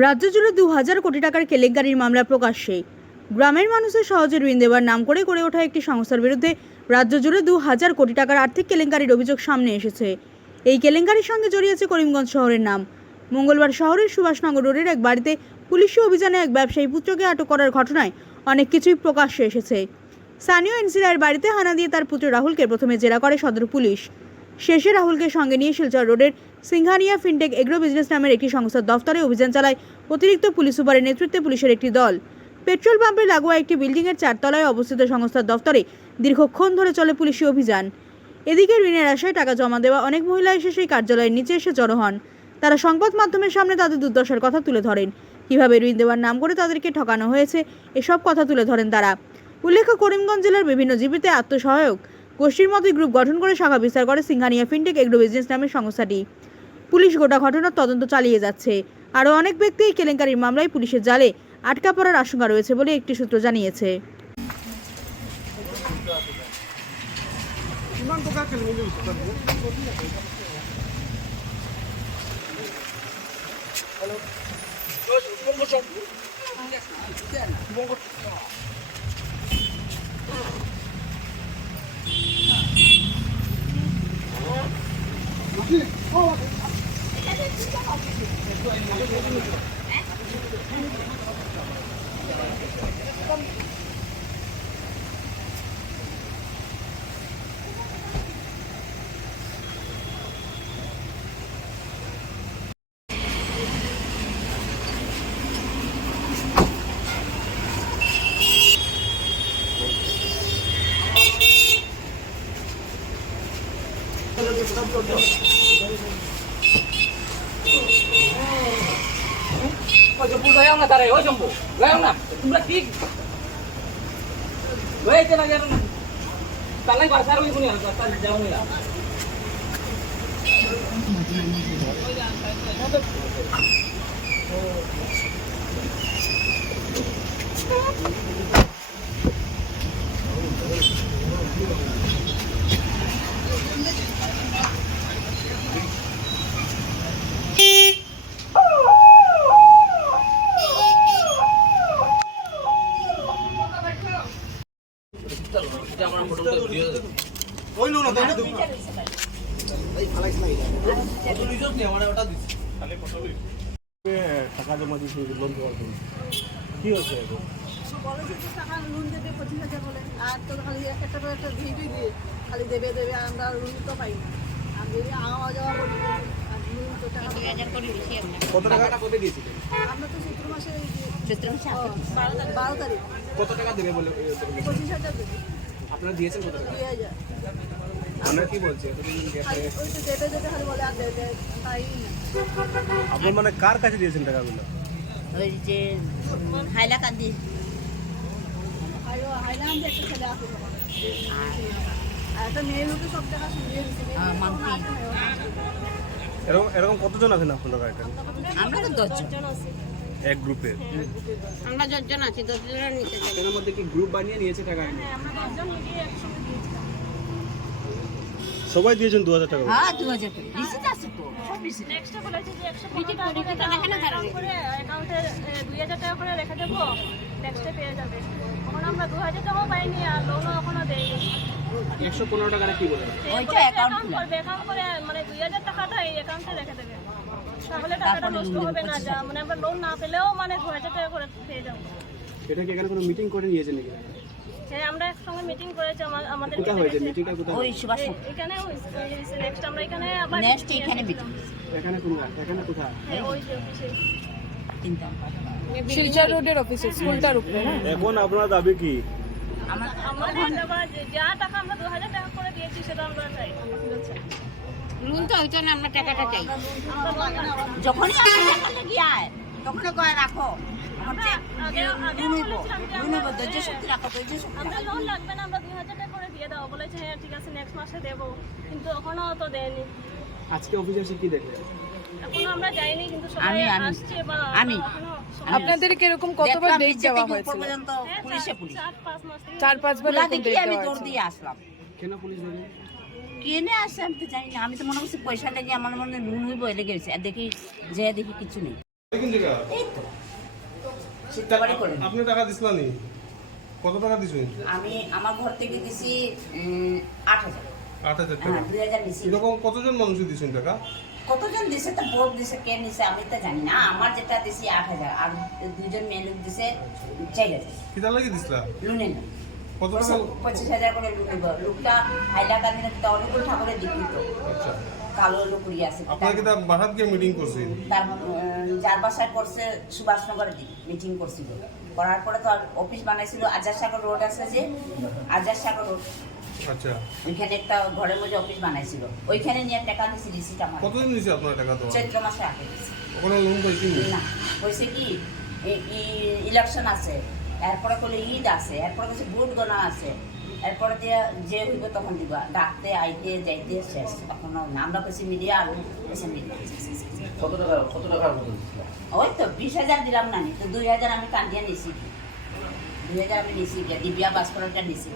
রাজ্য জুড়ে দু হাজার কোটি টাকার কেলেঙ্কারির মামলা প্রকাশ্যে। গ্রামের মানুষের সহজে ঋণ দেওয়ার নাম করে গড়ে ওঠা একটি সংস্থার বিরুদ্ধে রাজ্য জুড়ে দু হাজার কোটি টাকার আর্থিক কেলেঙ্কারির অভিযোগ সামনে এসেছে। এই কেলেঙ্কারির সঙ্গে জড়িয়েছে করিমগঞ্জ শহরের নাম। মঙ্গলবার শহরের সুভাষনগর রোডের এক বাড়িতে পুলিশি অভিযানে এক ব্যবসায়ী পুত্রকে আটক করার ঘটনায় অনেক কিছুই প্রকাশ্যে এসেছে। স্থানীয় এনসিরায়ের বাড়িতে হানা দিয়ে তার পুত্র রাহুলকে প্রথমে জেরা করে সদর পুলিশ। শেষে রাহুলকে সঙ্গে নিয়ে শিলচর রোডের সিংহানিয়া ফিনটেক এগ্রো বিজনেস নামের একটি সংস্থার দফতরে অভিযান চালায় অতিরিক্ত পুলিশ সুপারের নেতৃত্বে পুলিশের একটি দল। পেট্রোল পাম্পে লাগোয়া একটি বিল্ডিংয়ের চারতলায় অবস্থিত সংস্থার দফতরে দীর্ঘক্ষণ ধরে চলে পুলিশি অভিযান। এদিকে ঋণের আশায় টাকা জমা দেওয়া অনেক মহিলা এসে সেই কার্যালয়ের নিচে এসে জড়ো হন। তারা সংবাদ মাধ্যমের সামনে তাদের দুর্দশার কথা তুলে ধরেন। কীভাবে ঋণ দেওয়ার নাম করে তাদেরকে ঠকানো হয়েছে, এসব কথা তুলে ধরেন তারা। উল্লেখ্য, করিমগঞ্জ জেলার বিভিন্ন জীবিতে আত্মসহায়ক গোষ্ঠীর মতোই গ্রুপ গঠন করে শাখা বিস্তার করে সিংহানিয়া ফিনটেক এগ্রো বিজনেস নামের সংস্থাটি। পুলিশ গোটা ঘটনার তদন্ত চালিয়ে যাচ্ছে। আরও অনেক ব্যক্তি এই কেলেঙ্কারির মামলায় পুলিশের জালে আটকা পড়ার আশঙ্কা রয়েছে বলে একটি সূত্র জানিয়েছে। Gracias. pagkapulo yung natareho siyang po. Gayaw na. Plastic. Gaya Oh, টাকা জমা দিয়েছি কি হচ্ছে এখন টাকা? লোন দেবে পঁচিশ হাজার বলে আর তো খালি এক একটা করে একটা দিয়ে খালি দেবে দেবে আমরা লোন তো পাই না আর যদি আওয়া যাওয়া করি কত টাকা কত দিয়েছিলে আমরা তো চৈত্র মাসে বারো তারিখ কত টাকা দেবে বলে পঁচিশ হাজার দেবে আপনারা দিয়েছেন কত টাকা আমরা কি বলছি? হয়ে আপনি মানে কার কাছে দিয়েছেন টাকাগুলো? ওই যে হাইলাকান্দি। এরকম এরকম কতজন আছেন আপনারা আমরা তো দশজন। এক গ্রুপে আমরা দশজন আছি দশজনের নিচে। এটার মধ্যে কি গ্রুপ বানিয়ে নিয়েছে টাকা? এনে সবাই দিয়েছেন দু হাজার টাকা হ্যাঁ দু হাজার করে রিসিট আছে তো সব রিসিট নেক্সটে বলেছে যে একশো রিসিট টাকা দেখে না তারা অ্যাকাউন্টে দুই হাজার টাকা করে রেখে দেবো নেক্সটে পেয়ে যাবে। এখন আমরা দু হাজার টাকাও পাইনি আর লোনও এখনও দেয়নি একশো পনেরো টাকাটা কি বলে? ওইটা অ্যাকাউন্ট করবে অ্যাকাউন্ট করে মানে দুই হাজার টাকাটা এই অ্যাকাউন্টে রেখে দেবে। তাহলে টাকাটা নষ্ট হবে না যা মানে আমরা লোন না পেলেও মানে দু হাজার টাকা করে পেয়ে যাব। এটা কি এখানে কোনো মিটিং করে নিয়েছে নাকি? হ্যাঁ আমরা একসঙ্গে মিটিং করেছি আমাদের কোথায় হয়েছে? মিটিংটা কোথায়? ওই সুভাষ এখানে নেক্সট আমরা এখানে আবার নেক্সট এখানে বিক্রি এখানে কোথায় এখানে কোথায়? হ্যাঁ, ওই যে অফিসে। শিলচর রোডের অফিসে স্কুলটার উপরে হ্যাঁ। এখন আপনার দাবি কি? আমাদের যা টাকা আমরা দু হাজার টাকা করে দিয়েছি সেটা আমরা চাই। লোন তো ওইটা না আমরা টাকাটা চাই। যখনই টাকা লেগে আয় কয় রাখো আমার চেক আগে আগে লোন হইব বলেছিলাম যে লোন হইব ধৈর্য শক্তি রাখো ধৈর্য শক্তি আমরা লোন লাগবে না আমরা দুই হাজার টাকা করে দিয়ে দাও। বলেছে হ্যাঁ ঠিক আছে নেক্সট মাসে দেবো। কিন্তু এখনও তো দেয়নি আজকে অফিসে এসে কি দেখলে এখনও আমরা যাইনি কিন্তু সবাই আমি- আমি- আসছে বা আমি। আপনাদের এরকম কতবার দেখলাম ডেট নিচে দেওয়া হয়েছিল? পর্যন্ত হ্যাঁ, পুলিশে চার- পুলিশ। চার পাঁচ দেখি আমি দৌড় দিয়ে আসলাম? কেন পুলিশ কেনে আসে আমি তো জানি না আমি তো মনে করছি পয়সা লেগে আমার মনে হয় লোন হইব এলে গেছে। আর দেখি যে দেখি কিছু নেই। আপনি টাকা দিছিলেন নি কত টাকা দিছেন? আমি আমার ঘর থেকে দিছি আট হাজার। আট হাজার টাকা। দুই হাজার দিছি এরকম কতজন মানুষ দিছেন টাকা? কতজন দিছে তো ভোট দিছে কে নিছে আমি তো জানি না। আমার যেটা দিছি আট হাজার। আর দুজন মেয়ে লোক দিছে চার হাজার। কিতা লাগি দিছিলা লুনে না কত টাকা পঁচিশ হাজার করে লোকটা হাইলাকান্দিতে তো ঠাকুরের আচ্ছা। কালো লোকুরি আছে। আপনারা কিতা বাহাত গিয়ে মিটিং করছেন তার যার বাসায় করছে সুভাষনগরের দিকে মিটিং করছিল। করার পরে তো অফিস বানাইছিল আজাদ সাগর রোড আছে যে আজাদ সাগর রোড আচ্ছা। ওইখানে একটা ঘরের মধ্যে অফিস বানাইছিল। ওইখানে নিয়ে টাকা দিছি রিসিট আমার। কতদিন দিছে আপনার টাকা তো চৈত্র মাসে আগে ওখানে লোন না হয়েছে কি ইলেকশন আছে এরপরে করলে ঈদ আছে এরপরে কিছু ভোট গণা আছে। এরপরে দিয়ে যে হইব তখন দিবা। ডাকতে আইতে যাইতে শেষ। তখন। আমরা কইছি মিডিয়া আর কইছে মিডিয়া। কত টাকা কত টাকা ওই তো বিশ হাজার দিলাম না তো দুই হাজার আমি কান্দিয়া নিছি। দুই হাজার আমি নিছি গিয়া। দিব্যা ভাস্করটা নিছি।